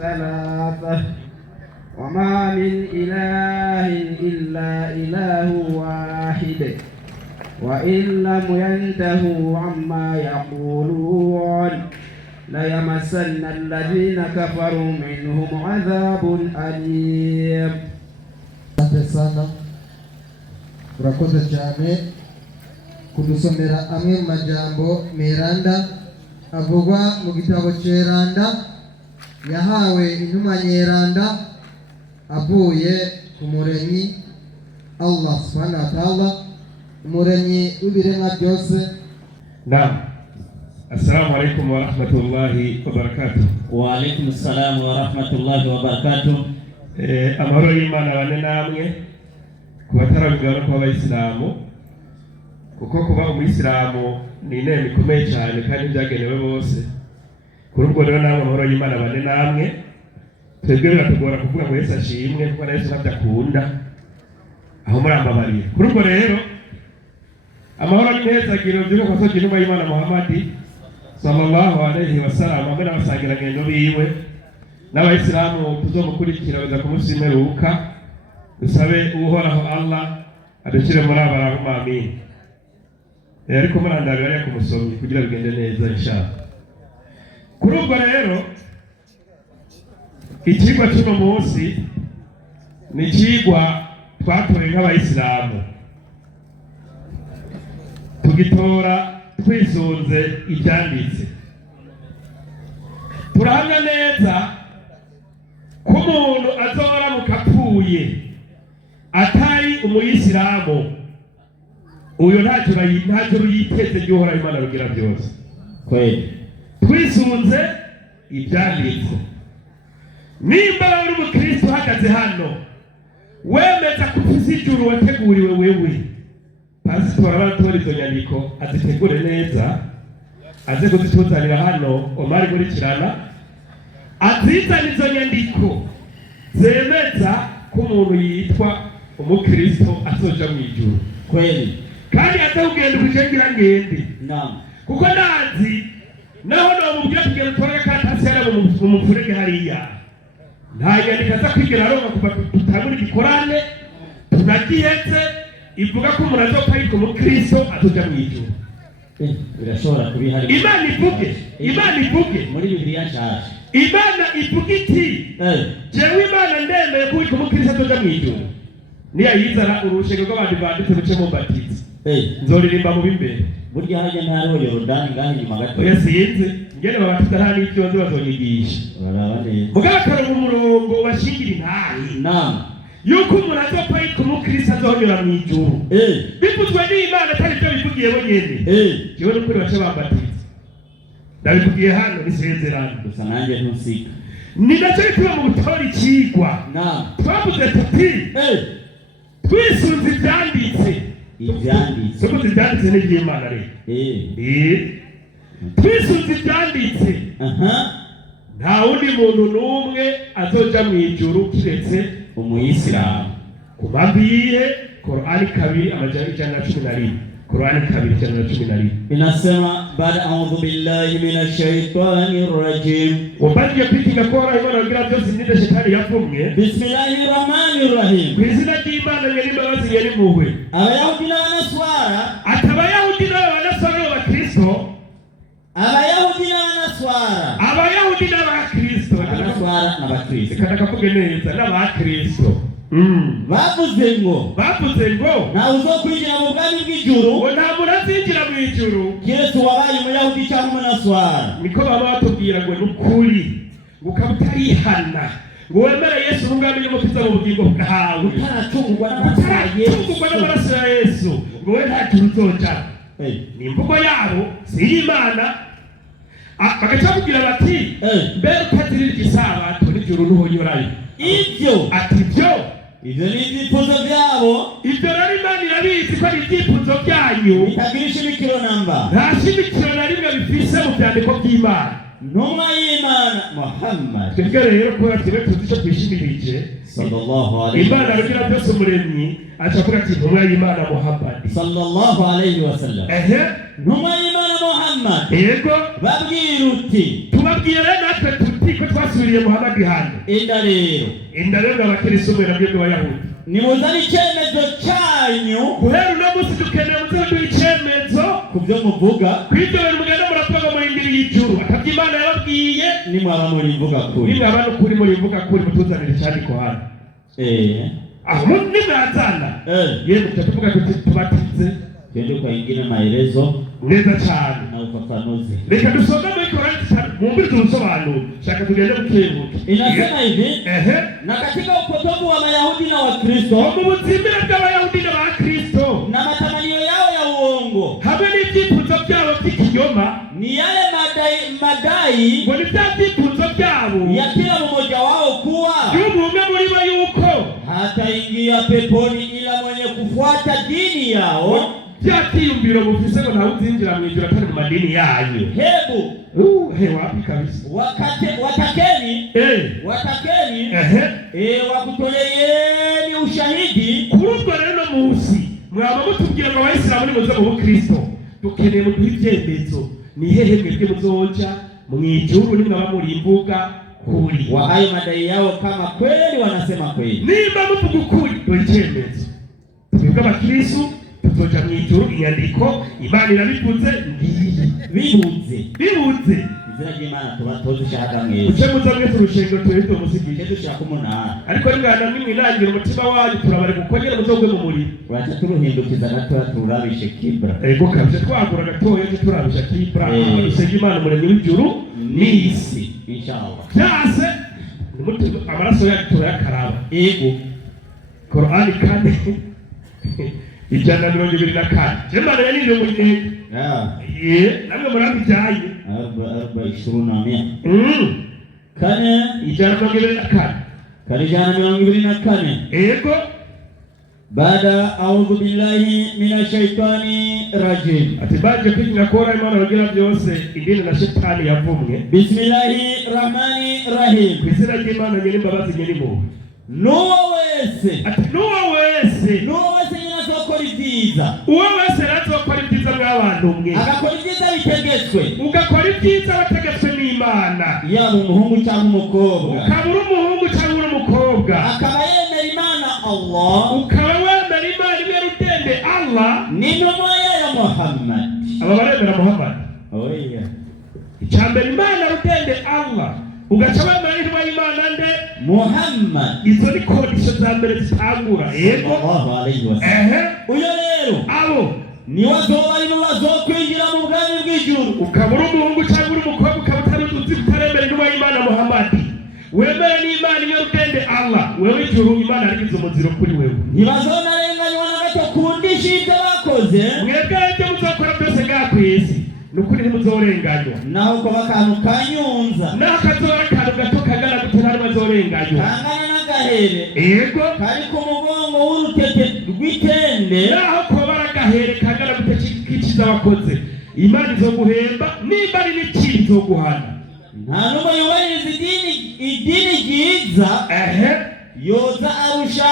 ثلاثة وما من إله إلا إله واحد وإن لم ينتهوا عما يقولون ليمسن الذين كفروا منهم عذاب أليم. Asante sana, urakoze cyane kudusomera amwe mu majambo meranda avugwa mu gitabo cyeranda yahawe intumwa nyeranda avuye ku muremyi Allah subhanahu wa ta'ala, umuremyi w'ibiremwa byose. Naam. Assalamu alaikum wa rahmatullahi wa barakatuh. Wa alaikum assalam wa rahmatullahi wa barakatuh. Amahoro y'Imana bane namwe ku batarabigaruka kw'abayisilamu, kuko kuba umuyisilamu ni inema ikomeye cyane kandi byagenewe bose. Kuri ubwo rero namwe amahoro y'Imana bane namwe, twebwe biratugora kuvuga ngo Yesu ashimwe kuko na Yesu ntabyakunda aho murambabariye. Kuri ubwo rero amahoro n'imihezagiro by'uko kwasoje intumwa y'Imana Muhammad sallallahu alaihi wasallam hamwe n'abasangirangendo biwe n'abayisilamu tuzomukurikira baza kumusimeruka. Dusabe uhoraho Allah adushyire muri abarahuma amin. Ariko murandabira ya kumusomyi kugira bigende neza inshallah. Kuri ubwo rero ikigwa cy'uno munsi ni ikigwa twatoreye nk'abayisilamu, tugitora twisunze ibyanditse. Turahamya neza ko umuntu azoramuka apfuye atari umuyisilamu, uyo ntacyo yiteze ry'uhoraho Imana rugira byose. Twisunze ibyanditse. Nimba uri umukristo uhagaze hano wemeza ko ufite ijuru wateguriwe wewe, pasitora aratora izo nyandiko azitegure neza, aze kuzituzanira hano Omar Gurikirana, azizana izo nyandiko zemeza ko umuntu yitwa umukristo azoja mu ijuru kweli, kandi atawugenda kujengira ngende. Naam. Kuko nazi naho no mubwira kugenda utwara katasi yara mu mufurege hariya nta nyandiko aza kwigera aronka kuva tutangura igikorane tunagihetse ivuga ko umuntu azoka yitwa umukristo azoja mu ijuru. Birashobora kubihari. Imana ivuge muri Bibiliya nshaje. Imana ivuga iti jewe Imana ndemeye ko witwa umukristo azoja mu ijuru. Niya yizara urushego rw'abandi banditse buce mu batizi. Nzoririmba mu bimbere. Burya hajya ntaro Yorodani ngaho inyuma gato. Oya sinzi. Ngene babatiza nta n'icyo bazonyigisha. Baraba neza. Mugakara mu murongo bashingira intari. Naam. Yuko umuntu azopfa yitwa umukristo azonyura mu ijuru. Bivuzwe n'Imana atari byo bivugiye bonyene. Jewe n'ukuri bace bambatiza. Ndabivugiye hano nisezerano. Gusa nanjye ntusika. Ni nacyo bituba mu gutora ikigwa. Naam. Twavuze tuti twisunze ibyanditse. Ibyanditse. Tuvuze ibyanditse n'iby'Imana rero. Twisunze ibyanditse. Nta wundi muntu n'umwe azoja mu ijuru kiretse umuyisilamu. Ku mpamvu yihe? Qur'ani 2:111. Qur'ani 2:111 inasema baada a'udhu billahi minash shaitanir rajim, wabanje kwitinga ko Imana agira byose ninde shetani yapfumwe. Bismillahir rahmanir rahim, kwizina ry'Imana nyiri imbabazi nyiri impuhwe. Abayahudi n'Abanaswara, atabayahudi n'Abanaswara b'Abakristo, Abayahudi n'Abanaswara, Abayahudi n'Abakristo, Abanaswara n'Abakristo, kataka kuvuga neza n'Abakristo. Bavuze ngo nta uzokwinjira mu bwami bw'ijuru, nta muntu azinjira mu ijuru Yesu wabaye umuyahudi cyangwa umunaswara. Niko baba batubwira ngo n'ukuri ngo ukaba utarihana ngo wemere Yesu n'ubwami y'umukiza mu bugingo bwawe, utaracungurwa n'amaraso ya Yesu ngo we nta juru uzoja. Ni imvugo yabo si y'Imana. Bagaca bavugira bati mbere utazirira igisabato n'ijuru ntuhonyurayo. Ibyo ni ibyifuzo byabo. Ibyo rero Imana irabizi ko ari ibyifuzo byanyu bitagira ishimikiro namba. Nta shimikiro na rimwe bifise mu byandiko by'Imana. Ntumwa y'Imana Muhammad. Twebwe rero kubera tuzi icyo twishimirije sallallahu alaihi Imana rugira byose umuremyi aca avuga ati ntumwa y'Imana Muhammad sallallahu alaihi wasallam. Ntumwa y'Imana Muhammad. Yego. Babwira uti tubabwire natwe tuti muti ko twasubiriye Muhammad hano enda rero abakristo mwe nabyo b'abayahudi nimuzane icyemezo cyanyu guhera uno munsi dukeneye muzaduha icyemezo ku byo muvuga kw'ibyo bintu mugenda muravuga muri indiri y'ijuru akabye Imana yababwiye nimwaba murivuga kuri nimwaba n'ukuri murivuga kuri mutuzanire icyandiko hano aho nimwazana yego tuvuga tuti tubatize twende kwa ingine maelezo neza cyane na ufafanuzi. Reka dusome muri Korani mumbiri tusobanura shaka tugende bukebuke. Inasema hivi na katika upotovu wa Mayahudi na Wakristo mu buzimbira bw'Abayahudi na Bakristo na matamanio yao ya uongo hamwe n'ibyifuzo byabo by'ikinyoma ni yale madai ngo ni bya byifuzo byabo ya kila mmoja wao kuwa y'umwe muri bo yuko hataingia peponi ila mwenye kufuata dini yao byatiyumbiro bufise ngo ntawe uzinjira mu ijuru atari mu madini yanyu. Hebu wapi kabisa watakeni wakutoleeni ushahidi kurubwo rero no munsi mwaba mutubwira ngo Abayisilamu ni muze mu Bukristo dukeneye mu ibyemezo ni hehe mwebwe muzoja mu ijuru nimwaba muri imbuga kuri wa hayo madai yao kama kweli wanasema kweli nimba muvuga ukuri do icyemezo twebwe Abakristo tuzoja mu ijuru inyandiko Imana irabivuze bibuze izina ry'Imana tubatoze shaka mwese uce muza mwese urushengero twebwe umusigije dushaka umunara ariko nimwana nimwinangira umutima wanyu turabare gukongera muzogwe mu muri wacha turuhindukiza gato turabishe kibra ego kabije twagura gatoya turabisha kibra dusenge Imana muremyi w'ijuru n'isi inshallah byase amaraso yacu turayakaraba ego Korani kandi 124 Imana yaniriye mu gihe namwe murabijyaye 24 kane 124 24 ego baada a'udhu billahi minash shaitani rajim ati baje kwiga kora Imana bagira byose idini na shetani yavumwe bismillahir rahmanir rahim kwizera ry'Imana nyine imbabazi nyine mu nuwo wese nyinazokora ibyiza uwo wese razokora ibyiza mw'abantu mwe agakora ibyiza bitegetswe ugakora ibyiza bategetswe n'Imana yaba umuhungu cyangwa umukobwa ukaba umuhungu cyangwa umukobwa akaba yemera Imana Allah ukaba wemera Imana imwe rutende Allah n'intumwa ya Muhammad aba baremera Muhammad oya icyambere Imana rutende Allah ugaca wemera intumwa y'Imana nde Muhammad izo ni kondisho za mbere zitangura yego sallallahu alayhi wasallam uyo rero abo ni wazoba ari mu bazokwinjira mu bwami bw'ijuru ukaba umuhungu cyangwa umukobwa ukaba utaruzi utaremera intumwa y'Imana Muhammad wemera n'Imana imwe rutende Allah wewe ijuru Imana arigize umuziro kuri wewe ntibazonarenganywa na gato kundisha ibyo bakoze mwebwe ibyo muzakora byose ngaha ku isi nukuri ntimuzorenganywa naho ko bakantu kanyunza n'akazora akantu gato kagana gutera ntibazorenganywa kangana n'agahere yego kari ku mugongo w'urutete rw'itende naho ko baragahere kagana gute k'ikiza wakoze Imana izoguhemba nimba ari n'ikintu izoguhana nta n'umwe yubahiriza idini ryiza yoza arusha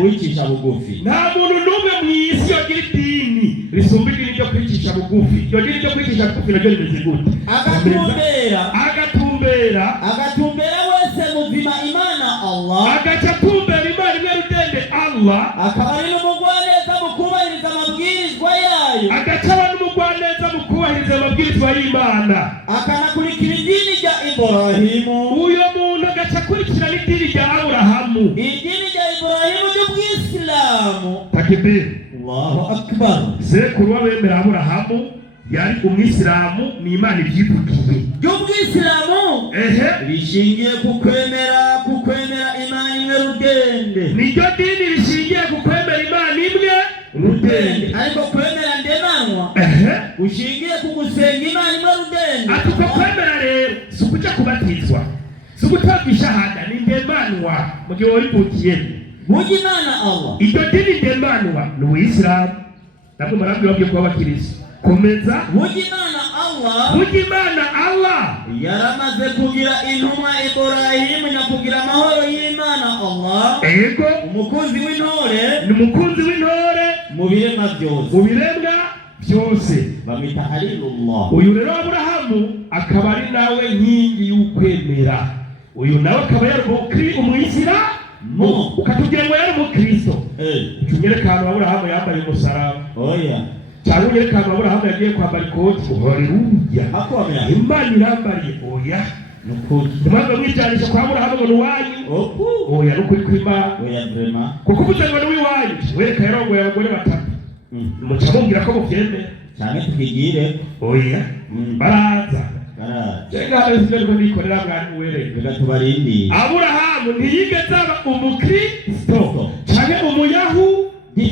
uwicisha bugufi nta muntu n'umwe mu isi yogira idini risumba idini ryo kwicisha bugufi iryo dini ryo kwicisha bugufi naryo rimeze gute agatumbera wese muzima Imana Allah agaca atumbera Imana imwe rutende Allah akaba ari n'umugwaneza mu kubahiriza amabwirizwa yayo agaca aba n'umugwaneza mu kubahiriza amabwirizwa y'Imana akanakurikira idini rya Ibrahimu uyo muntu agaca akurikira n'idini rya Aburahamu idini rya Ibrahimu ry'ubwisilamu takbir Allahu akbar sekuru w'abemera Aburahamu yari umwisilamu ni Imana ibyivugiye ry'ubwisilamu rishingiye ku kwemera Imana imwe rudende niryo dini rishingiye ku kwemera Imana imwe rudende ariko kwemera ndemanwa ushingiye ku gusenga Imana imwe rudende atuko kwemera rero si ukuja kubatizwa si ugutanga ishahada ni ndemanwa mu gihe warivukiye burya Imana Allah iryo dini ndemanwa ni Uwisilamu nabwo marambwira kuba abakristo komeza burya Imana Allah yaramaze kugira intumwa Ibrahimu nyakugira amahoro y'Imana Allah ego umukunzi w'intore ni umukunzi w'intore mu biremwa byose byose. bamwita Halilullah. Uyu rero Aburahamu akaba ari nawe nkingi y'ukwemera. Uyu nawe akaba yari umuyisilamu, ukatubwira ngo yari umukristo. Tunyereka ahantu Aburahamu yambaye umusaraba. Oya. Cyangwa unyereka ahantu Aburahamu yagiye kwambara ikoti. Haleluya. Imana irambariye. Oya. Nukuri. Mpamvu mwijanisha kwa Aburahamu ngo nuwanyu. Oya nukuri kw'Imana. Oya vrema. Kuko uvuze ngo nuwiwanyu, wereka yarongoye abagore batatu. Mucamubwira ko muvyemera. Cyane tukigire. Oya. Baraza. Jenga abezwe ko nikorera mwari wereka. Reka tubarindi. Aburahamu ntiyigeze aba umukristo canke umuyahudi.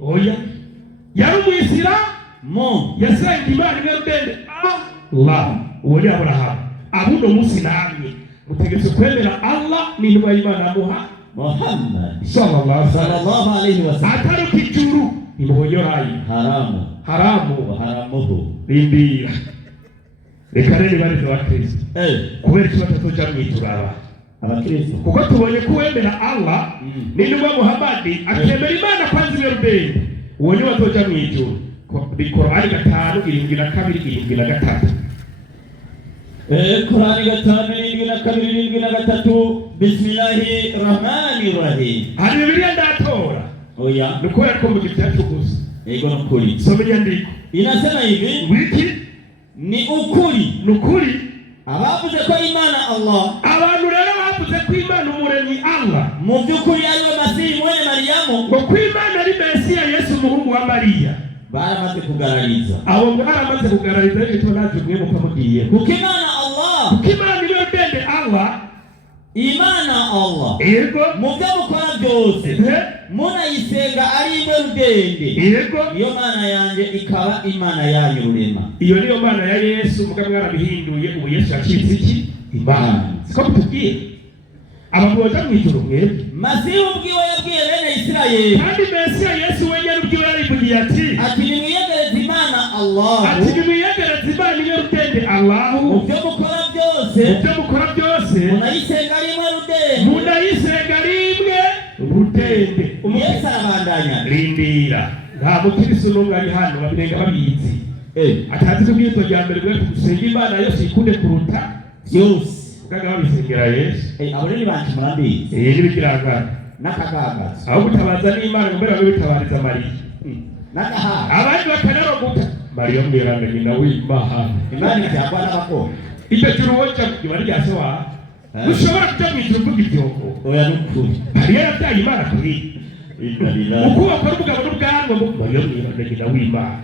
Oya. Yari umuyisilamu. Yasenga Imana imwe rudende. Allah. Uwo ni Aburahamu. Abuno musi namwe mutegetse kwemera Allah n'intumwa y'Imana Muhammad sallallahu alaihi wasallam. Atari kijuru imuhonyorayi haramu bimbira. Reka rero barizo abakristo kubera iki batazoja mwituraba abakristo, kuko tubonye kuwemera Allah n'intumwa Muhammad akemera Imana kwanza imwe rudende, uwo ni wazoja mwijuru. Bikorani 5:7-3. Qur'ani 5:7-3. Bismillahirrahmanirrahim. Hari Bibiliya ndatora. Oya. Nuko yako mu gitatu gusa. Ego nukuri. Some nyandiko. Inasema hivi. Wiki ni ukuri. Nukuri. Abavuze ko Imana Allah. Abantu rero bavuze ko Imana umuremyi Allah. Mu byukuri ariwe Masihi mwene Mariyamu. Ngo ko Imana ari Mesiya Yesu umuhungu wa Mariya. Baramaze kugarariza. Abo baramaze kugarariza icyo natubwiye mu kamugiye. Kuko Imana Allah. Kuko Imana niyo ndende Allah. Imana Allah. Yego. Mu byo mukora byose. Munayisenga ari imwe rudende. Yego. Iyo Mana yanje ikaba Imana yanyu rurema. Iyo niyo Mana ya Yesu mugabo mwarabihinduye, ubu Yesu yacitse iki? Imana. Siko bitubwiye. Abantu baza mwijuru mwebwe. Masihi ubwiwe yabwiye bene Isirayeli. Kandi Mesiya Yesu wenyine ubwiwe yarivugiye ati nimwiyegereze Imana Allah. Nimwiyegereze Imana niyo rudende Allah. Mu byo mukora byose. Munayisenga rimwe rudende. Yesu arabandanya. Rindira. Nta mukristo n'umwe ari hano babirenga babizi. Atazi kubwito rya mbere bwo gusenga Imana yose ikunde kuruta byose. Ukaga babisengera Yesu. Abo ni bantu murambizi. N'ibikirangana. Nakagaga. Aho gutabaza n'Imana ngo mbere babitabariza Mariya. Nakaha. Abandi bakanaro guta. Mariya mweranda nyina w'Imana. Imana cyangwa n'abako. Icyo kiruwoca kibari rya sowa. Ushobora kuja mwijuru kuvuga ibyoko. Oya nukuri. Mariya yabyaye Imana kuri. Ukuba kwa rugabo n'ubwanwa ngo Mariya mweranda nyina w'Imana.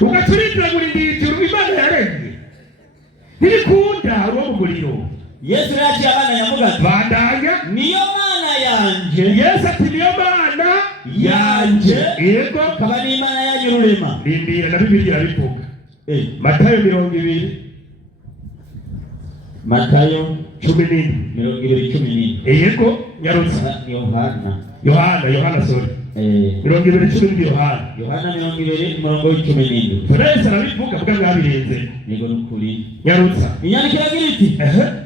Ugaturindira muri ndijuru Imana yaremye. Ntirikunda uwo mu muriro. Yesu yaciye abana yavuga ati bandanya niyo Mana yanje. Yesu ati niyo Mana yanje. Yego. Kaba ni Imana yanyu rurema. Rindira na Bibiliya bivuga. Matayo 20. Matayo 20:14. Yego. Nyarutsa. Yohana sorry. 20:10 Yohana 20:10. Teresa arabivuga bwa mwabirenze. Yego nukuri. Nyarutsa. Inyandikira giriti.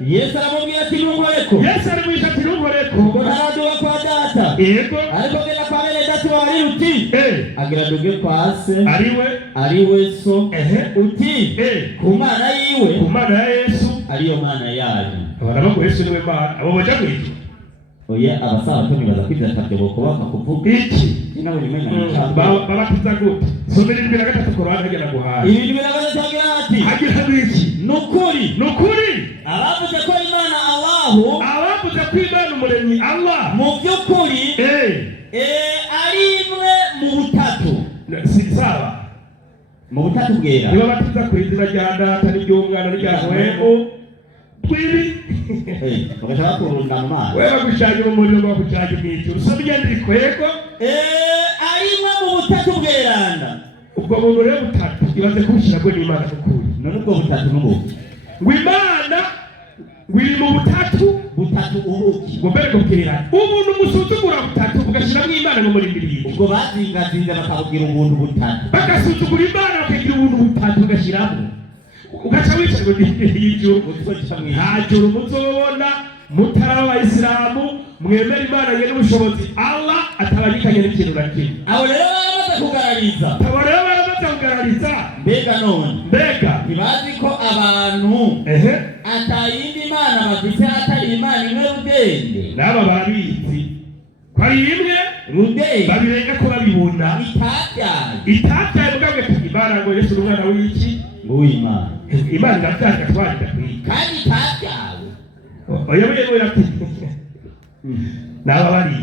Yesu aramubwira ati ntunkoreko. Yesu aramubwira ati ntunkoreko. Ngo ntaraduga kwa data. Yego. Ariko genda kwa bene data wari uti. Agira duge kwa se. Ariwe so. Uti. Ku Mana yiwe. Ku Mana ya Yesu. Ariyo Mana yanyu. Abana bako Yesu niwe Mana. Abo baje kwiki. Oya abasaba toni baza kwita tabyo ko bakakuvuga iki inabo nimenya baba tuzaguta somera 23 Korani hagera guhaye ibi 23 hati hagira iki nukuri abavuze ko Imana Allah abavuze ko Imana umuremyi Allah mu byukuri ari imwe mu butatu sawa mu butatu bwera niba batuza ku izina rya Data n'Umwana n'Umwuka Kwibi bagashaka kurunda mu mazi wewe gushanya umuriro wa kucaje mw'ijuru so byandiko yego ari imwe mu butatu bweranda ubwo buntu rero butatu ibaze kubishira bwo n'Imana n'ukuri none ubwo butatu n'ubuki ngo Imana ngwiri mu butatu ubuki ngo mbere kubwira ubuntu musuzugura butatu ugashiramo Imana ngo muri mbiri ubwo bazingazinze bakabwira ubuntu butatu bagasuzugura Imana bakagira ubuntu butatu ugashiramo ugaca wicara y'ijuru nta juru muzobona mutari abayisilamu mwemera Imana nyene n'ubushobozi Allah atabanyikanye n'ikintu na kimwe. Abo rero bamaze kugarariza tabareba baramaze kugarariza mbega none ntibazi ko abantu atayindi Imana bafite atari Imana imwe rudende n'aba babizi ko ari imwe rudende babirenga ko babibona itabyaye mugabwe Imana ngo Yesu n'umwana w'iki w'Imana Imana iravyaje twari kandi itabyawe oya ati n'aba bari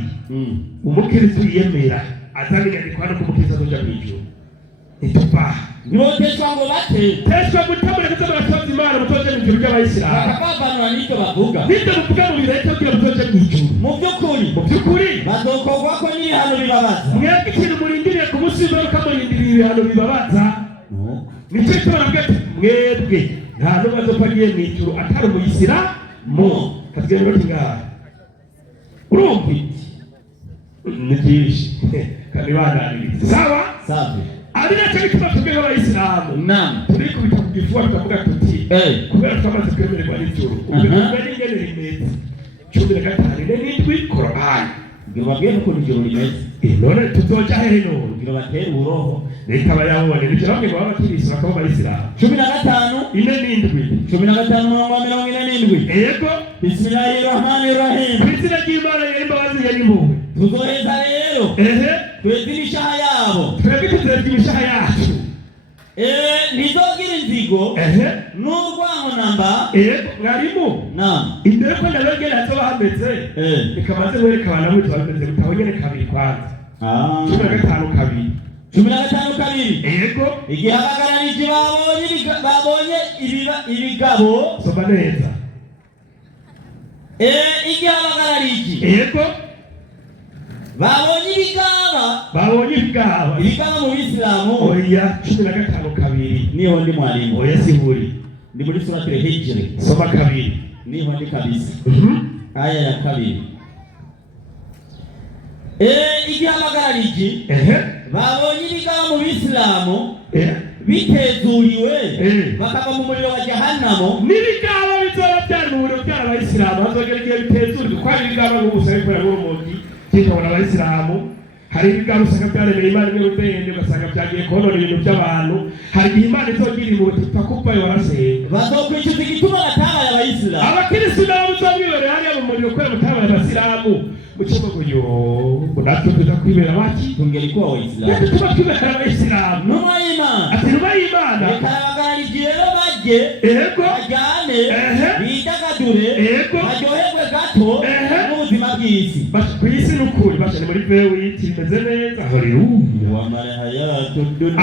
umukristo yemera azamenya ni kwano kumukristo azoja kwijuru itupa ntiboteshwa ngo bate teshwa gutabura kuzo barakoze Imana mutoje mu gihugu cy'Abayisiraheli bakabavanura n'icyo bavuga mu birahita kugira mutoje mu ijuru mu by'ukuri bazokorwa ko n'ibihano bibabaza mwebwe ikintu murindiriye ku munsi w'imperuka murindiriye ibihano bibabaza nicyo gituma mwebwe nta n'umwe azopfa agiye mu ijuru atari umuyisiramu katugenda bati ngaha urumva ni byinshi kandi bananiriza sawa ari nacyo gituma twebwe Abayisilamu turi kubita ku gifuwa tukavuga tuti kubera twamaze kwemererwa n'ijuru ubwo n'ingene rimeze 15:7 Korani babwiye n'ukuntu ijuru rimeze none tuzoja hehe none kugira batere uburoho reka bayabone nibyo bamwe baba bakirisi bakaba Abayisilamu 15:47 yego Bismillahirrahmanirrahim izina ry'Imana y'imbabazi y'impuhwe tuzoheza rero twebwe imishaha yabo twebwe tuzereka imishaha yacu ntizogira inzigo n'urwango namba mwarimu imbere ko ndabegera hazoba hameze bikamaze wereka abantu bose bameze gutaho nyene kabiri kwanza 15:2 yego igihe abagararije babonye ibigabo soba neza igihe abagararije yego babonye ibigaba mu Bisilamu oya 15:2 niho ndi mwalimu oya sihuri ndi muri suratul Hijr soma kabiri niho ndi kabisa aya ya kabiri igihe abagararije babonye ibigaba mu Bisilamu bitezuriwe bakava mu muriro wa Jahannamo n'ibigaba bizoba byari mu muriro by'Abayisilamu bazogera igihe bitezuriwe ko ari ibigaba nk'ubusabe kubera n'urumogi cyitwa Abayisilamu hari ibigaba usanga byaremeye Imana imwe rudende ugasanga byagiye konona ibintu by'abantu hari igihe Imana izogira impuhwe tutakupaye warasenga bazokwishyuza igituma batabaye Abayisilamu abakirisi nabo muzobwibere hariya mu muriro kubera mutabaye Abayisilamu mukigo ngo natwe tuza kwibera baki tungeri kuba Abayisilamu tuba twibera Abayisilamu numa y'Imana ati numa y'Imana reka abagararije rero bajye bajyane bidagadure baryoherwe gato n'ubuzima bw'isi ku isi n'ukuri bashane muri vewiti bimeze neza haleluya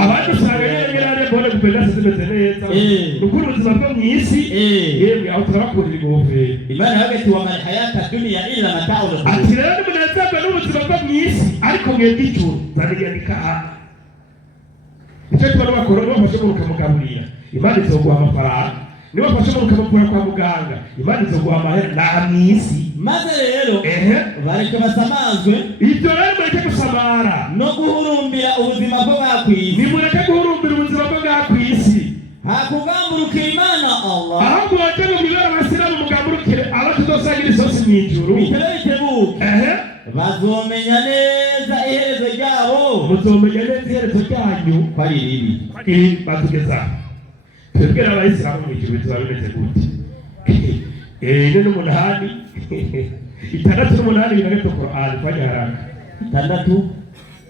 abandi usanga nyine mbone guverinasi zimeze neza n'ukuri ubuzima bwo mu isi yemwe aho turabakurira ingofero Imana yagati wa mal hayata dunya illa mata'ul ghurur ati rero nimunezerwe n'ubuzima bwo mu isi ariko mwebwe ijuru zanigandika icyo tuba n'abakora nibafashe mu rukamugaburira Imana izoguha amafaranga nibafashe mu rukamukura kwa muganga Imana izoguha amahera nta mw'isi maze rero bareke basamazwe ibyo rero mureke gusamara no guhurumbira ubuzima bwo bwa kw'isi nimureke guhurumbira ubuzima bwo bwa kw'isi hakugamburukira Imana Allah ahubwo waje mu mibera Abasilamu mugamburukire aba tuzosangira isosi mw'ijuru bitebuke bazomenya neza iherezo ryabo muzomenya neza iherezo ryanyu ko ari ribi batugezaho twebwe n'Abayisilamu mu ijuru tuba bimeze gute 4:8 6:8 binageta Qur'an fanya haraka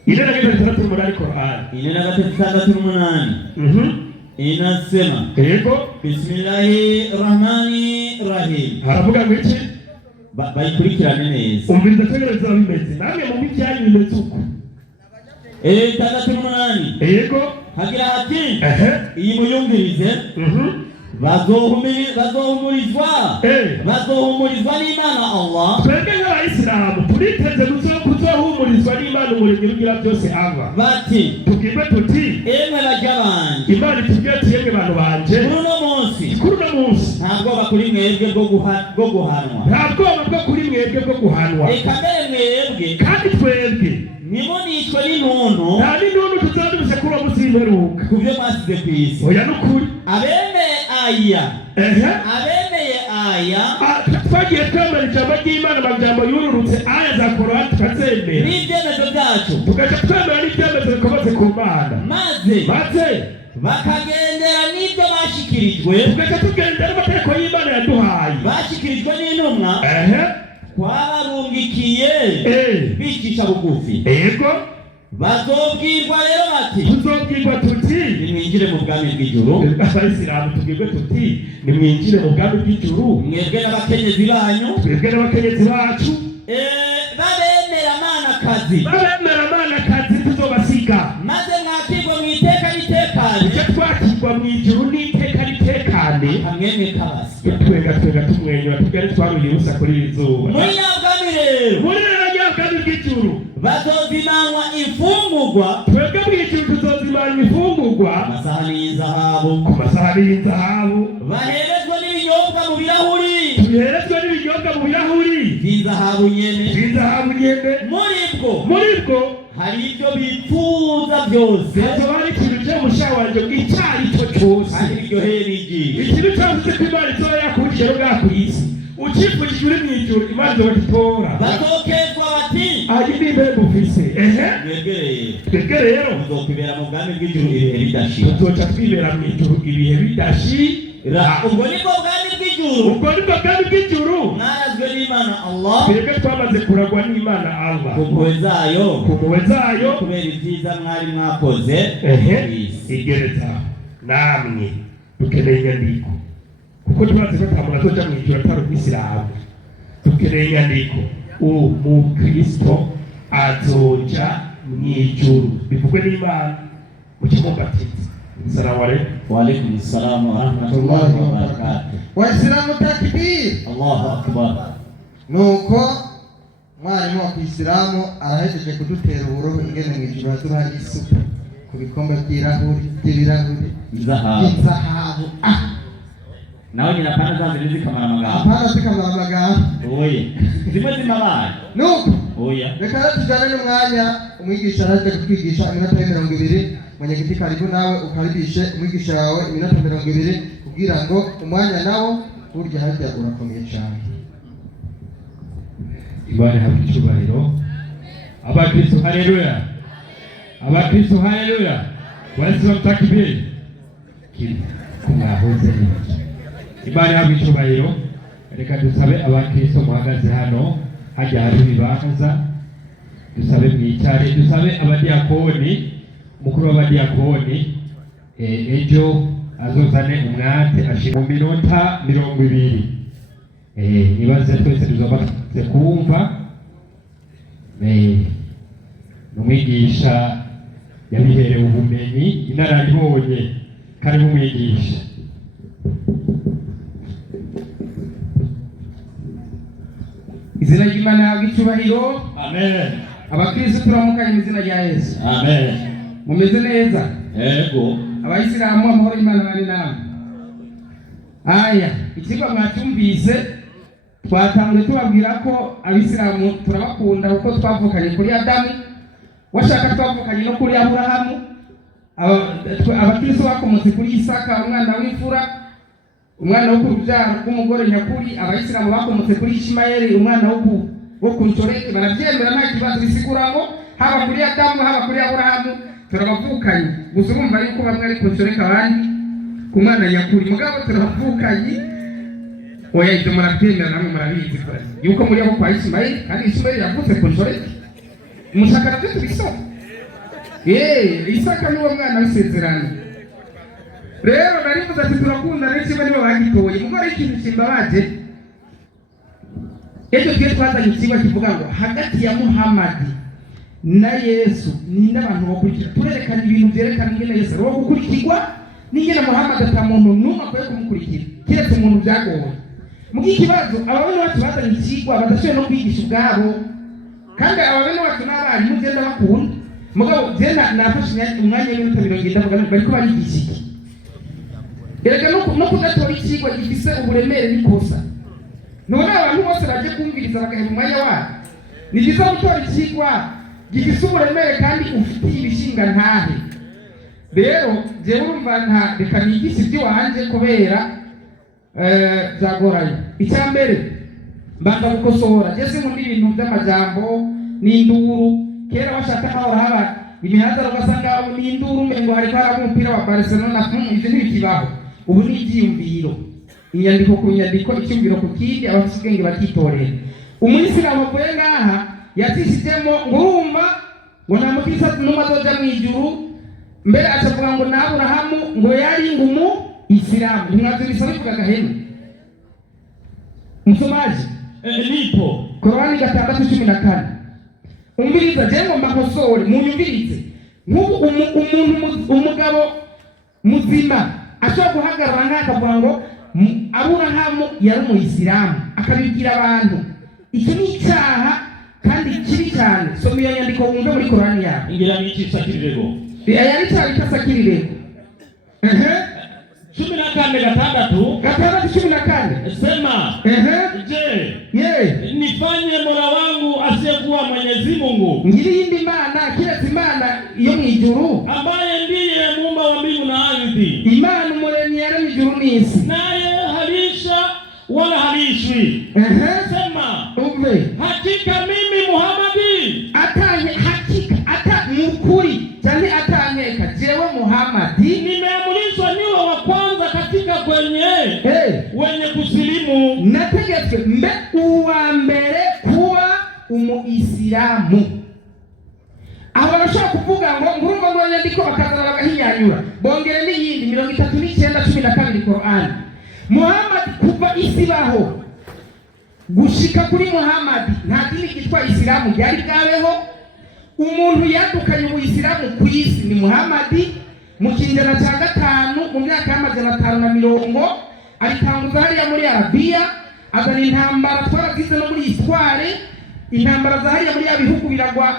6:8 Qur'an 6:8 inasema yego Bismillahirrahmanirrahim haravuga ngo iki bayikurikirane neza umviriza tegereza bimeze namwe mu mijyanyu bimeze uko 6:8 yego hagira hati iyi muyumvirize bazohumurizwa n'Imana Allah twebwe nk'Abayisilamu turiteze kuzohumurizwa n'Imana umuremyi ugira byose ava bati tubwirwe tuti emwe bajya banje Imana itubwira ati yemwe bantu banje kuri uno munsi nta bwoba kuri mwebwe bwo guhanwa nta bwoba bwo kuri mwebwe bwo guhanwa reka mbere mwebwe kandi twebwe ntimunicwe n'intuntu nta n'intuntu tuzadubise kuri uwo munsi w'imperuka ku byo mwasize ku isi oya n'ukuri abemeye aya twagiye twemera ijambo ry'Imana amajambo yururutse aya za Korani tukazemera n'ibyemezo byacu tugaca twemera n'ibyemezo bikomotse ku Mana maze bakagendera n'ibyo bashikirijwe tugaca tugendera amategeko y'Imana yaduhaye bashikirijwe n'intumwa twabarungikiye bicisha bugufi yego bazobwirwa rero bati tuzobwirwa tuti nimwinjire mu bwami bw'ijuru abayisilamu tubwirwe tuti nimwinjire mu bwami bw'ijuru mwebwe n'abakenyezi banyu twebwe n'abakenyezi bacu babemera Manakazi tuzobasiga maze mwakirwa mu iteka ritekane icyo twakirwa mu ijuru n'iteka ritekane hamwemwe kabasi twenga tumwenyura tugari twaruye ubusa kuri iri zuba muri nyabwami rero muri nyabwami bw'ijuru bazozimanywa imfungurwa twebwe mw'ijuru tuzozimanywa imfungurwa amasahani y'inzahabu ku masahani y'inzahabu baherezwa n'ibinyobwa mu birahuri tubiherezwa n'ibinyobwa mu birahuri by'inzahabu nyene muri bwo hari ibyo bipfuza byose hazoba hari ikintu cyo mushaha wanje bw'icyari cyo cyose kandi iryoheye n'igihe ikintu cyose ko Imana izoba yakurikije no bwa kw'isi ucifujije uri mw'ijuru Imana izobagitora bazokezwa bati ayi nimbe mufise twebwe rero tuzokwibera mu bwami bw'ijuru ibihe bidashira tuzoca twibera mw'ijuru ibihe bidashira ubwo nibwo bwami bw'ijuru mwarazwe n'Imana Allah twebwe twamaze kuragwa n'Imana Allah ku mpuhwe zayo kubera ibyiza mwari mwakoze igereza namwe dukeneye inyandiko kuko tumaze ko nta muntu azoja mw'ijuru atari umwisilamu dukeneye inyandiko umukristo azoja mw'ijuru bivugwe n'Imana mu kimubatiza. Assalamu alaikum. Wa alaikum assalam wa rahmatullahi wa barakatuh. Waislamu takbir. Allahu akbar. Nuko mwarimu wa Kiislamu arahejeje kudutera uburoho ingene mw'ijuru haduha isuku ku bikombe by'ibirahuri zahabu. Nawe nyina pana zanze zikamara amagambo. Zikamara amagambo. Oya. Zimwe zimabaye. Nuko. Oya. Reka tujane n'umwanya umwigisha araje kutwigisha iminota 20. Mwenyekiti karibu nawe ukaribishe umwigisha wawe iminota 20 kugira ngo umwanya nawo burya hajya urakomeye cyane. Imana hafi icyubahiro. Abakristo haleluya. Abakristo haleluya. Waislamu takbir. Kumwahoze niki. Imana hafi icyubahiro. Reka dusabe abakristo muhagaze hano hajya hari ibibanza. Dusabe mwicare, dusabe abadiakoni, mukuru w'abadiakoni ejo azozane umwate ashima mu minota 20. Nibaze twese tuzaba kumva umwigisha yabiherewe ubumenyi inararibonye kandi umwigisha. Izina ry'Imana yahabwa icyubahiro. Amen. Abakristo turamukanye mu izina rya Yesu. Amen. Mumeze neza? Yego. Abayisilamu amahoro y'Imana bari namwe. Aya, ikigo mwacyumvise twatanguye tubabwira ko abisilamu turabakunda kuko twavukanye kuri Adamu, washaka twavukanye no kuri Aburahamu, abakristo bakomotse kuri Isaka umwana w'imfura, umwana wo kurubyaro rw'umugore nyakuri. Abayisilamu bakomotse kuri Ishimayeli umwana wo kunshoreke. Barabyemera nta kibazo, bisigura ngo haba kuri Adamu haba kuri Aburahamu turabavukanye. Gusa urumva yuko bamwe ari kunshoreke abandi ku mwana nyakuri, mugabo turabavukanye. Oya, ibyo murabyemera namwe murabizi yuko muri abo kwa Ishimayeli, kandi Ishimayeli yavutse kunshoreke. Mushaka nabyo tubisoma. Isaka niwo mwana w'isezerano. Rero narivuze ati turakunda n'ikimwe nibo bagitoye. Mugore ikintu kimbabaje, ejo twe twazanye ikigo kivuga ngo hagati ya Muhammad na Yesu ninde abantu bakurikira. Turerekana ibintu byerekana ingene Yesu ari gukurikirwa n'ingene Muhammad atamuntu n'umwe akwiye kumukurikira kiretse umuntu byagoye. Mugiye ikibazo ababene bacu bazanye ikigwa badashoboye no kwigisha ubwabo, kandi ababene bacu n'abari mugenda bakunda. Mugabo genda nafashe umwanya w'iminota 20 ndavuga bari ko barigisha iki. Erega no kudatora ikigwa gifise uburemere n'ikosa. None abantu bose baje kumviriza bagahera umwanya wabo. Ni byiza gutora ikigwa gifise uburemere kandi ufitiye ibishinga ntahe. Rero je urumva nta reka nigisha ibyo wanje kubera byagoranye. Icya mbere mbanza gukosora jese mu ibintu by'amajambo n'induru. Kera bashaka aho haba imihanda ugasanga n'induru ngo hari kwara umupira wa Barcelona ivyo ntibikibaho. Ubu ni ibyiyumviro, inyandiko ku nyandiko, icyumviro ku kindi, abafite ubwenge bakitorera. Umuyisilamu avuye ngaha yatishijemo ngo urumva ngo nta mukristo n'umwe azoja mu ijuru, mbere acavuga ngo na Aburahamu ngo yari ngumu Isilamu. Ntimwazibisa bivuga gahemu msomaji nipo Korani 6:14. Umviriza jengo makosore munyumvirize. Nk'ubu umugabo muzima ashobora guhagarara nk'akavuga ngo Aburahamu yari umuyisilamu akabibwira abantu. Icyo ni icyaha kandi kibi cyane. Soma iyo nyandiko wumve muri Korani yawe. ingira n'ikisakirego Yari cyari kasakirego. 14:6 sema je nifanye Mola wangu asiyekuwa Mwenyezi Mungu ngiri yindi Imana kiretse Imana yo mu ijuru ambaye ndiye muumba wa mbingu na ardhi, Imana umuremyi yaremye ijuru n'isi, naye halisha wala halishwi. Sema umve hakika mimi Muhammadi atanye hakika ata mukuri cyane atanyeka jewe Muhammadi nimeamrishwa niwe wa kwanza katika kwenye wenye kusilimu, nategetswe mbe uwa mbere kuba umuisilamu. Aho barashaka kuvuga ngo ngurumva ngo nyandiko bakazana bagahinyanyura bongere n'iyindi 39:12 Qur'an. Muhammad kuva isibaho gushika kuri Muhammad nta dini kitwa Isilamu ryari bwabeho. Umuntu yadukanye ubuyisilamu ku isi ni Muhammad mu kinyejana cya 5 mu myaka y'550 aritanguza hariya muri Arabiya, azana intambara twaragize no muri Histoire. Intambara za hariya muri bihugu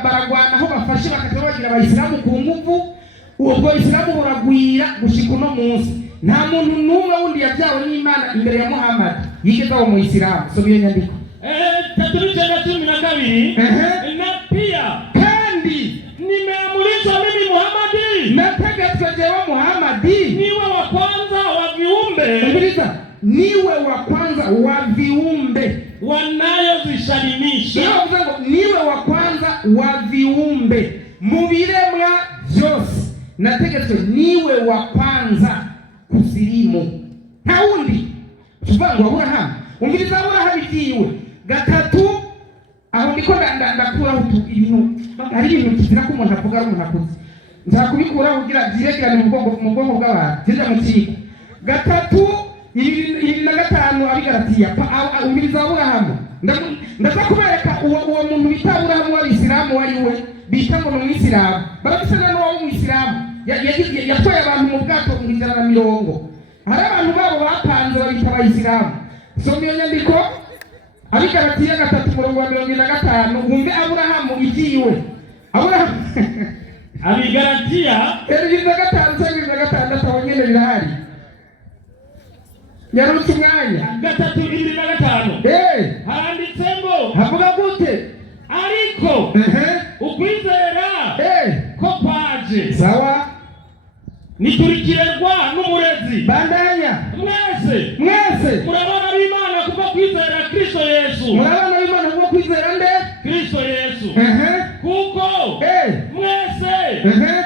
baragwana aho bafashe bakaza bagira abayisilamu ku nguvu. Ubwo Isilamu buragwira gushika no munsi. Nta muntu n'umwe wundi yabyawe n'Imana imbere ya Muhammad yigeze aho mu Isilamu. So biyo nyandiko 3:12 na pia kandi nimeamrishwa mimi Muhammadi nategetswe jewe Muhammadi niwe wa kwanza wa viumbe. Umbiliza, niwe wa kwanza wa viumbe wanayozishalimisha. Niwe wa kwanza wa viumbe mu biremwa byose. Nategetswe niwe wa kwanza kusilimu, nta wundi. Tuvuga ngo Aburahamu, umbiliza Aburahamu bitiwe gatatu. Aho ndiko ndakura ibintu, hari ibintu kizira ko umuntu avuga ari umuntu akuze. Nzakubikura kugira direkirane mu bwonko bw'abantu. Tujya mu kigo gatatu 25 ari Galatiya. Umbiliza Aburahamu, ndazakubereka uwo muntu bita Aburahamu w'Abisilamu wari we bita ngo ni Umwisilamu. Barabisana n'uwo Umwisilamu yatwaye abantu mu bwato mu 150. Hari abantu babo bapanze babita Abayisilamu. Soma iyo nyandiko ari Galatiya 3:25 wumve Aburahamu igiwe. Aburahamu ari Galatiya 5:5 abonyene birahari. Yarutse umwanya 3:25 handitse ngo havuga gute ariko ukwizera ko kwaje sawa niturikirwa n'umurezi. Bandanya mwese murabana b'Imana kuko kwizera Kristo Yesu. Murabana b'Imana kuko kwizera nde? Kristo Yesu. Kuko mwese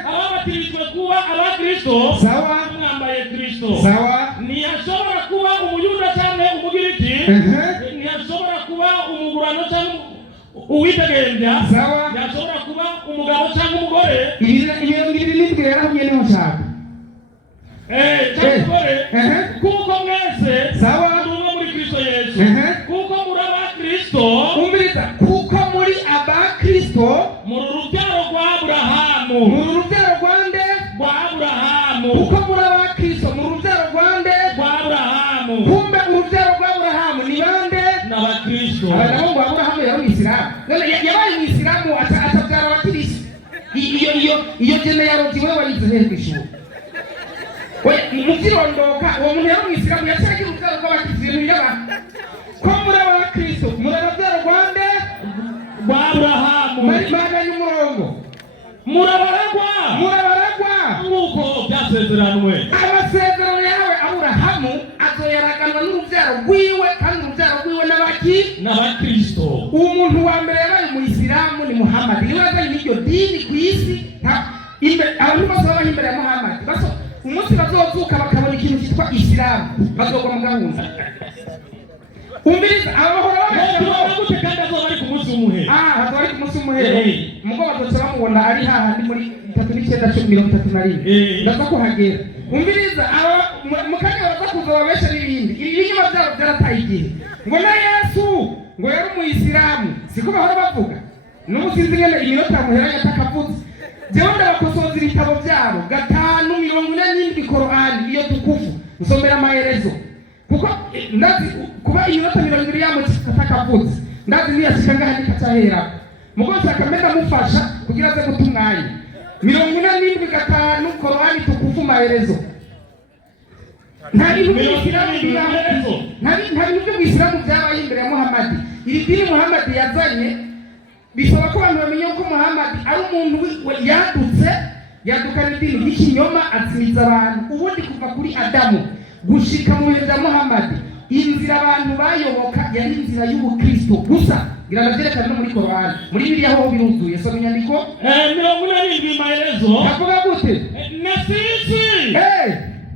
ababatirijwe kuba abakristo sawa mwambaye Kristo. Sawa ntiyashobora kuba umuyuda cyangwa umugiriki, ntiyashobora kuba umugurano cyangwa uwitegembya, ntiyashobora kuba umugabo cyangwa umugore. Iyo nibwira aho nyene ho cyane kuko mwese sawa muri muri Kristo Yesu. Kuko muri abakristo, umviriza, kuko muri abakristo muri urubyaro rwa Aburahamu. Muri urubyaro rwande rwa Aburahamu. Kuko muri abakristo muri urubyaro rwande rwa Aburahamu. Kumbe urubyaro rwa Aburahamu ni bande? N'abakristo. Abagabo ngo Aburahamu yari Umwisilamu. Yabaye Umwisilamu atabyara abakristo. Iyo jene yarotiwe wayize kwishuri. Mukirondoka uwo muntu yari Umwisilamu yacagira urubyaro rw'abakristo ibintu by'abantu. Ko muri abakristo muri ababyaro rwande rwa Aburahamu. Mana y'umurongo murabaragwa nk'uko byasezeranwe. Amasezerano yawe Aburahamu azoyaraganwa n'urubyaro n'abaki n'abakristo. Umuntu wa mbere yabaye umuyisilamu ni Muhammad. Niwe yazanye iryo dini ku isi. Abantu bose baba imbere ya Muhammad. Baso umunsi bazozuka bakabona ikintu cyitwa Islam, bazogwa mu gahunda. Umviriza abahora babeshya gute kandi azoba ari ku munsi w'umuhero. Azoba ari ku munsi w'umuhero. Mugo bazoca bamubona ari hahandi muri 39:31. Ndaza kuhagera. Umviriza mukanya baza kuza babeshya n'ibindi. Ibinyoma byabo byarataye igihe. Ngo na Yesu ngo yari umuyisilamu. Siko bahora bavuga. N'ubu sinzi ngene iminota muheranya atakavuze. Jewe ndabakosoza ibitabo byabo 5:47 Qur'an iyo tukufu. Nsomera amaherezo. Kuko ndazi kuba iminota 20 y'amatakavuze. Ndazi niyashika ngaha nikacahera. Mugonza kamenda mufasha kugira ze gutumwanya. 47:5 Qur'an tukufu maherezo. Ntari Muislamu byaherezo. Ntari byo Muislamu byabaye imbere ya Muhammad. Iri dini Muhammad yazanye bisaba ko abantu bamenye ko Muhammad ari umuntu yadukana idini y'ikinyoma atsimiza abantu. Ubundi kuva kuri Adamu gushika mu bihe bya Muhammad inzira abantu bayoboka yari inzira y'ubukristo gusa. Birabyerekana no muri Qur'an. Muri Bibiliya ho biruzuye. So inyandiko 47 maelezo. Yavuga gute? Na sisi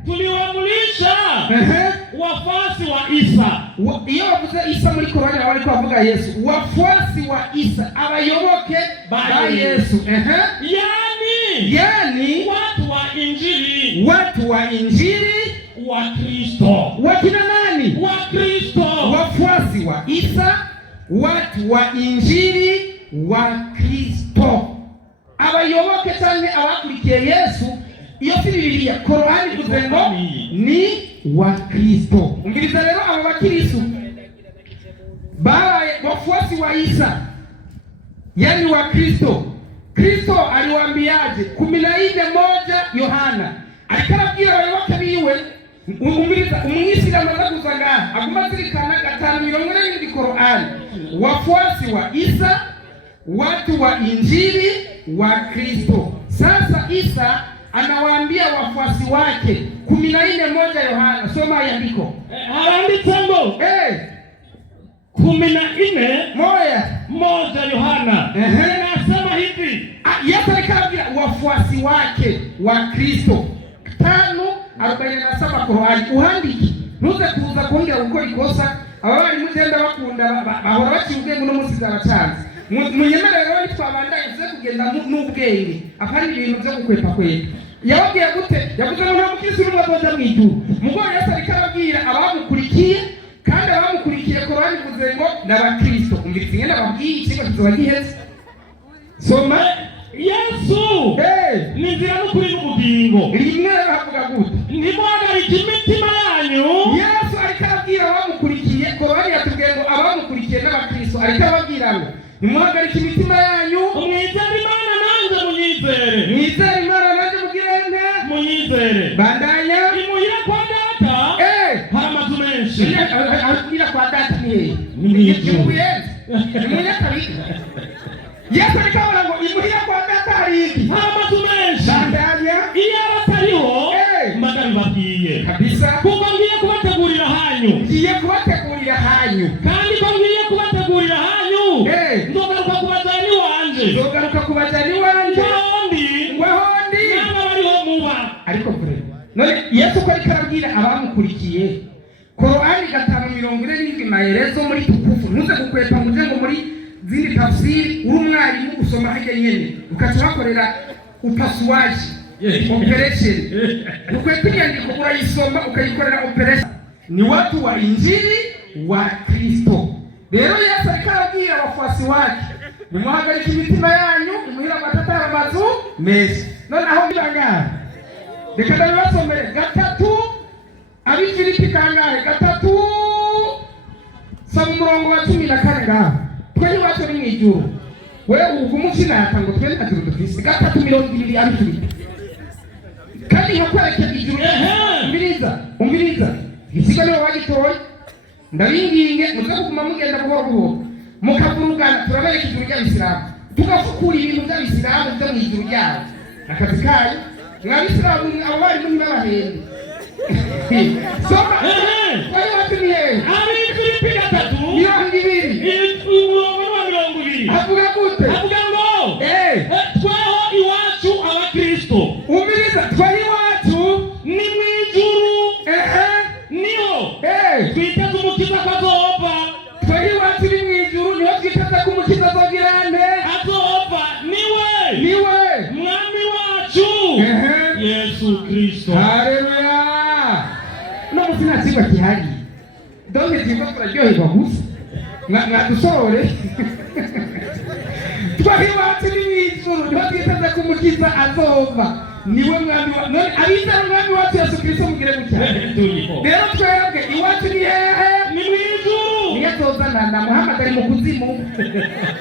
tuliwaamrisha wafuasi wa Isa. Iyo bavuze Isa muri Qur'ani bari kuvuga Yesu. Wafuasi wa Isa abayoboke ba Yesu. Yani watu wa Injili. Watu wa Injili wa Kristo. Wakina nani? Wa Kristo. Wafuasi wa Isa, watu wa Injili wa Kristo. Abayoboke cyane abakurikiye Yesu. Iyo si Bibiliya, Qur'ani ivuze ngo ni wa Kristo. Umviriza rero abo bakristo babaye wafuasi wa Isa, yani wa Kristo. Kristo aliwaambiaje? 14:1 Yohana. Alikarabwira abayoboke biwe. Umviriza umwisilamu azakuzanga aguma zirikana 5:47 Qur'ani. Wafuasi wa Isa, watu wa Injili wa Kristo. Sasa Isa anawaambia wafuasi wake 14:1 Yohana. Soma andiko. Andiko 14:1 Yohana. Anasema hivi. Yesu alikaribia wafuasi wake wa Kristo. 5:47 Qur'ani. Uhandiki. Nuze kuza kongera gukora ikosa. Abari mugenda bakunda bahora bakibwe ngo no munsi z'abacanze. Munyemerero nitwabandanye ze kugenda n'ubwenge. Apana ibintu byo gukwepa kweta. Yababwiye gute? Yavuze ngo nta mukristo n'umwe azoja mu ijuru. Mugo Yesu alikarabwira abamukurikiye kandi abamukurikiye Qur'ani ivuze ngo n'abakristo. Umvise ngene babwiye ikigo kizoba giheze. Soma Yesu ni nzira n'ukuri n'ubugingo. Rimwe bavuga gute? Ntimuhagarike imitima yanyu. Yesu alikarabwira abamukurikiye. Qur'ani yatubwiye ngo abamukurikiye n'abakristo alikarabwira ngo nimuhagarike imitima yanyu. Mwizere Imana nanjye munyizere. Mwizere Imana nanjye mugirente. Munyizere. Bandanya. Imuhira kwa data. Hari amazu menshi. Imuhira kwa data ni hehe? Ni mw'ijuru. Imuhira kabika. Yesu alikabona ngo imuhira kwa data hari iki? Hari amazu menshi. Bandanya. Iyo abatariho magari babwiye. Kabisa. Kuko ngiye kubategurira hanyu. Ngiye kubategurira hanyu. Kandi ko ngiye kubategurira hanyu. Nzogaruka kubajana iwanje. Nzogaruka kubajana iwanje. Ngwahondi. Naba bariho muba. Ariko kure. None Yesu ko alikarabwira abamukurikiye. Qur'ani 5:47 maherezo muri tukufu. Ntuze gukwepa ngo muri zindi tafsiri uri umwarimu usoma hajya nyene ukaca bakorera upasuaje operation. Ukwepa inyandiko urayisoma ukayikorera operation. Ni watu wa Injili wa Kristo. Rero Yesu alikarabwira wafuasi wake nimuhagarike imitima yanyu imuhira amatata amazu menshi. None aho mbiranga reka ndabasomere 3 abi Filipi kangahe 3 umurongo wa 14 ngaho. Twari wacu ni mwijuru. Wewe ugumunsi natango twene ati dufise 3:20 abi Filipi. Kandi hakwereke ijuru. Umviriza. Isiga niwe wagitoye. Ndabinginge muze kuguma mugenda buhoro buhoro. Mukavurugana turabereka ijuru ry'Abisilamu. Tugafukura ibintu by'Abisilamu byo mu ijuru ryabo. Akazi kayo mw'Abisilamu abo bari muri babahende. Soma. Twari wacu ni hehe? Abi Filipi 3. Kristo. Haleluya. No musina kiba kihari. Donge kiba kuraryoherwa gusa. Dusore. Twahibatse n'ibijuru ntibagitaza kumukiza azova. Niwe mwami wa none abiza mwami wacu Yesu Kristo mugire gutya. Rero twebwe iwacu ni hehe? Ni mwijuru. Niyatozana na Muhammad ari mu kuzimu.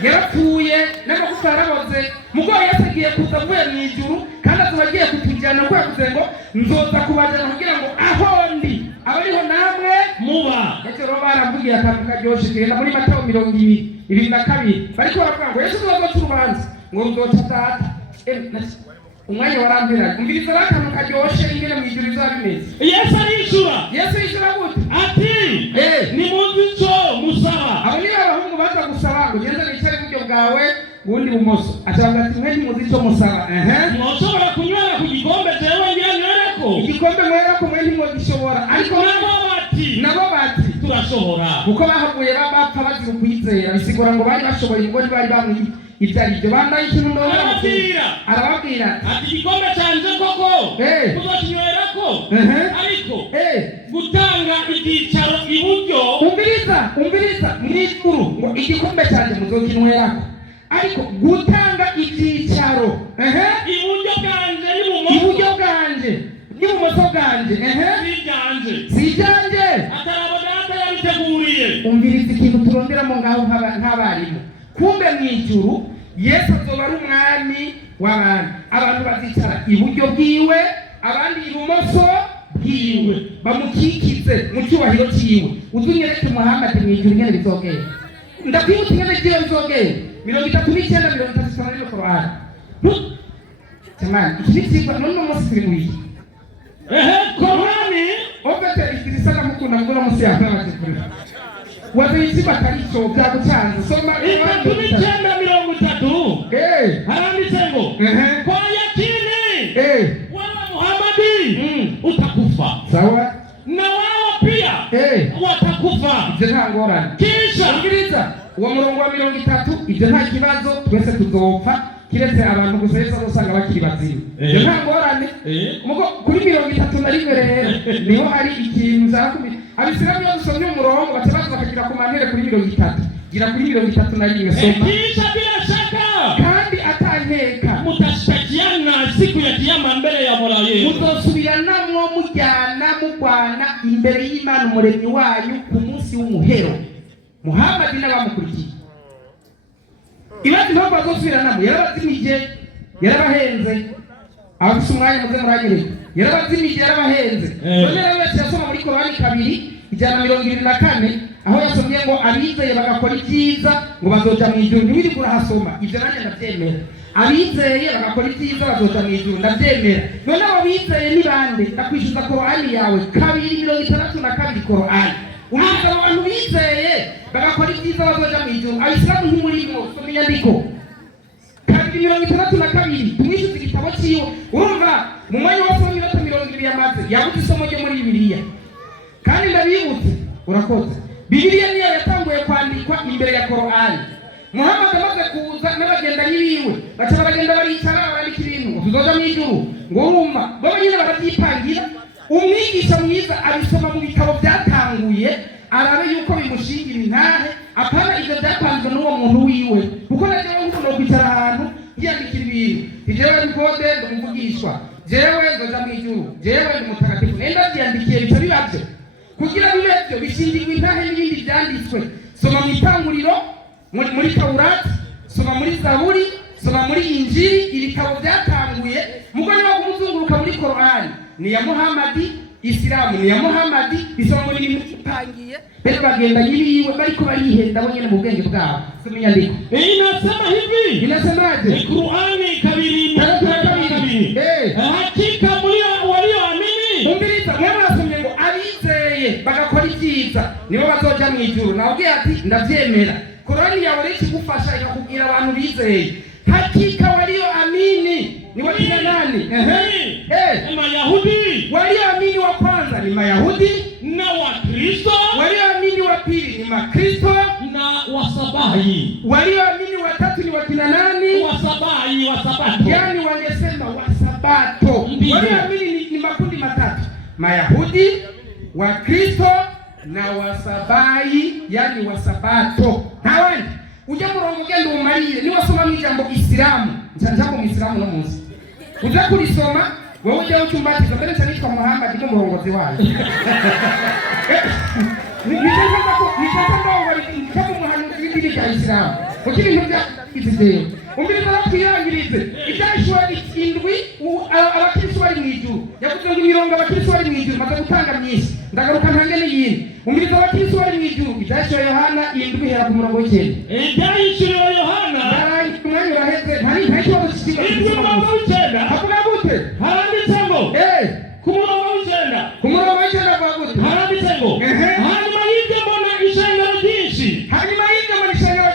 Yarapfuye n'amagufa yaraboze. Mugo yasegiye kuza vuye mu ijuru kandi azagiye kutujyana ko yavuze ngo nzoza kubajana kugira ngo aho ndi abariho namwe muba. Ecyo baravugiye akantu karyoshe kenda muri Matayo 22 bariko baravuga ngo Yesu azoza urubanza ngo ruzoca data. Umwanya warambira umviriza akantu karyoshe ingene mu ijuru izabimeze. Yesu arishura gute ati ni munzi cyo musaba. Abo ni abahungu baza gusaba ngo genda bicare buryo bwawe bundi bumoso. Acavuga ati mwe ntimuzi cyo musaba. Mwoshobora kunywera ku gikombe jewe ngira nyoreko. Igikombe mwerako mwe ntimugishobora. Ariko nabo bati turashobora. Kuko bahavuye bapfa bazira kwizera bisigura ngo bari bashoboye ngo bari bamwe ibyari byo bandaye ikintu ndo arababwira ati igikombe canje koko muzokinywerako ariko gutanga ibyicaro iburyo. Umviriza mwikuru ngo igikombe canje muzokinywerako ariko gutanga ibyicaro iburyo bwanje n'ibumoso bwanje sijanje atarabona atayabiteguriye. Umviriza ikintu turonderamo ngaho nk'abarimu. Kumbe mwijuru Yesu azoba ari umwami w'abantu. Abantu bazicara iburyo bwiwe abandi ibumoso bwiwe bamukikize mu cyubahiro cyiwe. Uzunyereke Muhammad mwijuru nyene bizogera. Ndakwibuka nyene giye bizogera 39 no Qur'an. Tamam ikizigwa none umunsi muri Qur'ani obete ikisaka mukunda ngora musi yapaje kuri wazi bakaricho byagucanze soma 9:30 haranditse ngo kwa yakini wala Muhammadi utakufa sawa na wao pia watakufa. Ije nta ngorane. Kisha ngiriza uwo murongo wa 30 ije nta kibazo twese tuzopfa kiretse abantu gusa Yesu usanga bakiri bazima. Ije nta ngorane. Mugo kuri 31 rero niho hari ikintu zakumi abisiramu yo gusomya umurongo bacabaza bakagira ku mantere kuri 30 gira kuri 31 soma. Kisha bila shaka kandi atanteka mutashtakiana siku ya kiyama mbele ya Mola wenu. Muzosubirana mujyana mugwana imbere y'Imana umuremyi wanyu ku munsi w'umuhero. Muhammad n'abamukurikiye ibati ntabwo bazosubirana yarabazimije yarabahenze abafite umwanya muze muragire yarabazimije yarabahenze. None rero yasoma muri Korani 2:24 aho yasomye ngo abizeye bagakora ibyiza ngo bazoja mu ijuru. Niwiri kurahasoma ibyo nanjye ndabyemera. Abizeye bagakora ibyiza bazoja mu ijuru ndabyemera. None abo bizeye ni bande? Ndakwishyuza Korani yawe 2:62 Korani. Umugabo abantu bizeye bagakora ibyiza bazoja mu ijuru. Abisilamu ntimurimo soma inyandiko 2:62 tumwishyuza igitabo cyiwe. Urumva mu mwanya wose w'iminota 20 yamaze yabuze isomo ryo muri Bibiliya. Kandi ndabibutse urakoze Bibiliya niyo yatanguye kwandikwa imbere ya Korani. Muhammad amaze kuza n'abagendanyi biwe baca baragenda baricara barandika ibintu tuzoja mu ijuru ngo urumva baba nyine baratipangira. Umwigisha mwiza abisoma mu bitabo byatanguye arabe yuko bimushingira intahe apana ivyo byatanzwe n'uwo muntu wiwe. Kuko naje nk'umuntu no kwicara ahantu yandikira ibintu jewe ndikode ndumvugishwa jewe nzoja mu ijuru jewe ndi mutagatifu nenda byandikiye bica bibavyo kugira bibevyo bishingirwa intahe n'ibindi byanditswe. Soma mu itanguriro muri Taurati, soma muri Zaburi, soma muri Injili. Ibitabo byatanguye mugo niba kumuzunguruka muri Korani ni ya Muhammadi, Islamu ni ya Muhammadi, bisoma muri bipangiye bero bagenda yibiwe bariko barihenda bo nyene mu bwenge bwabo. Soma inyandiko inasema hivi, inasemaje? Qur'ani 2:2 hakika walioamini. Umbiliza mwana asomye ngo abizeye bagakora ibyiza nibo bazoja mu ijuru. Nawubwiye ati ndavyemera. Korani yawe rero ikigufasha ikakubwira abantu bizeye. Hakika walioamini ni wakina nani? Mayahudi. Walioamini wa kwanza ni Mayahudi na Wakristo. Walioamini wa pili ni Makristo na Wasabahi. Walioamini wa tatu ni wakina nani? Wasabahi, Wasabato. Yani wangesema Wasabato. Walioamini ni makundi Wakristo na Wasabai, yani Wasabato. Hawandi ujya murongo genda umarire ni wasoma mw'ijambo Islamu, njambo mu Islamu no munsi uza kurisoma wowe ujya ucumbatiza mbere cyane kwa Muhammad ni murongozi wayo. Nishaka ndongo kama muhanuzi w'idini rya Islamu kuko ibintu bya izideo umbiriza bakiyangirize ibyashwa indwi abakristo bari mu ijuru yavuze ngo imirongo abakristo bari mu ijuru maze gutanga myinshi ndagaruka ntange n'iyindi umbiriza abakristo bari mu ijuru ibyashwa Yohana indwi hera ku murongo w'ikenda ibyashwa Yohana umwanya uraheze nta kibazo kikiba indwi murongo w'ikenda havuga gute haranditse ngo ku murongo w'ikenda avuga gute haranditse ngo hanyuma y'ibyo mbona ishengero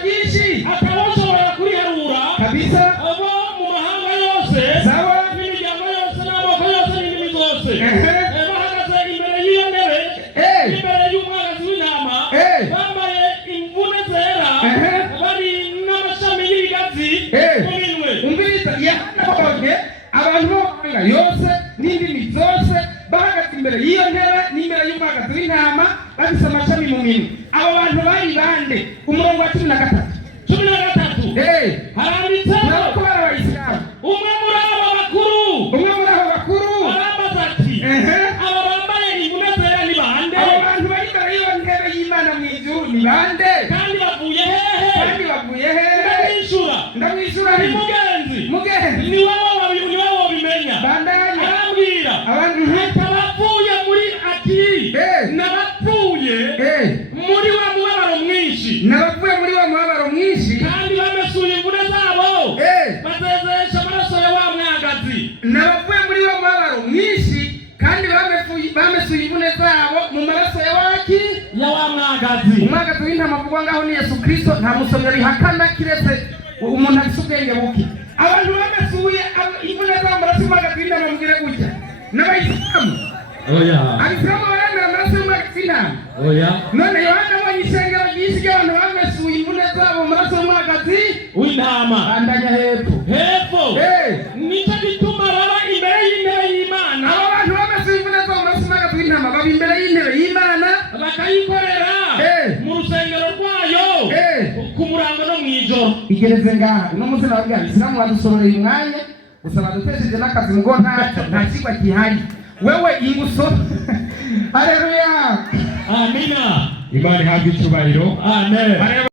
ryinshi akabashobora kuriharura kabisa abo mu mahanga yose sawa n'imiryango yose n'amoko yose n'indimi zose bahagaze imbere y'iyo ntebe imbere y'umwagazi w'intama bambaye imvune zera bari n'amashami y'ibigazi mu minwe. Umviriza yahanabonye abantu b'amahanga yose n'indimi zose bahagaze imbere y'iyo ntebe n'imbere y'umwagazi w'intama bafise amashami mu minwe. Abo bantu bari bande? Umurongo wa 13 haranditse ko bari Abayisilamu. umwe muri abo bakuru arabaza ati aba bambaye imvune zera ni bande? Abo bantu bari imbere y'iyo ntebe y'Imana mu ijuru ni bande? kandi bavuye hehe? ndamwishura ni mugenzi ni wowe wabimenya. Bandanya arambwira abantu abapfuye muri ati n'abapfuye muri wa mubabaro mwinshi kandi bamesuye imvune zabo bazezesha amaraso ya wa mwagazi. n'abapfuye muri wa mubabaro mwinshi kandi bamesuye imvune zabo mu maraso ya waki ya wa mwagazi. Umwagazi w'intama avugwa ngaho ni Yesu Kristo, nta musomyi abihakana kiretse umuntu afite ubwenge buke. Abantu bamesuye imvune zabo maraso y'umwagazi w'intama mubwire gutya n'Abayisilamu. Abisilamu baremera amaraso y'umwagazi w'intama. None Yohana abonye ishengero ryinshi ry'abantu bamesuye imvune zabo mu maraso y'umwagazi w'intama. Bandanya hepfo nicyo gituma baba imbere y'intebe y'Imana. abo bantu bamesuye imvune zabo mu maraso y'umwagazi w'intama baba imbere y'intebe y'Imana bakayikorera mu rusengero rwayo ku murango no mu ijoro. igereze ngaha uno munsi nababwira Isilamu badusororeye umwanya gusa badutesheje n'akazi ngo nta kigwa gihari wewe inguso. Haleluya, amina. Imana ihabwe icyubahiro. Amen.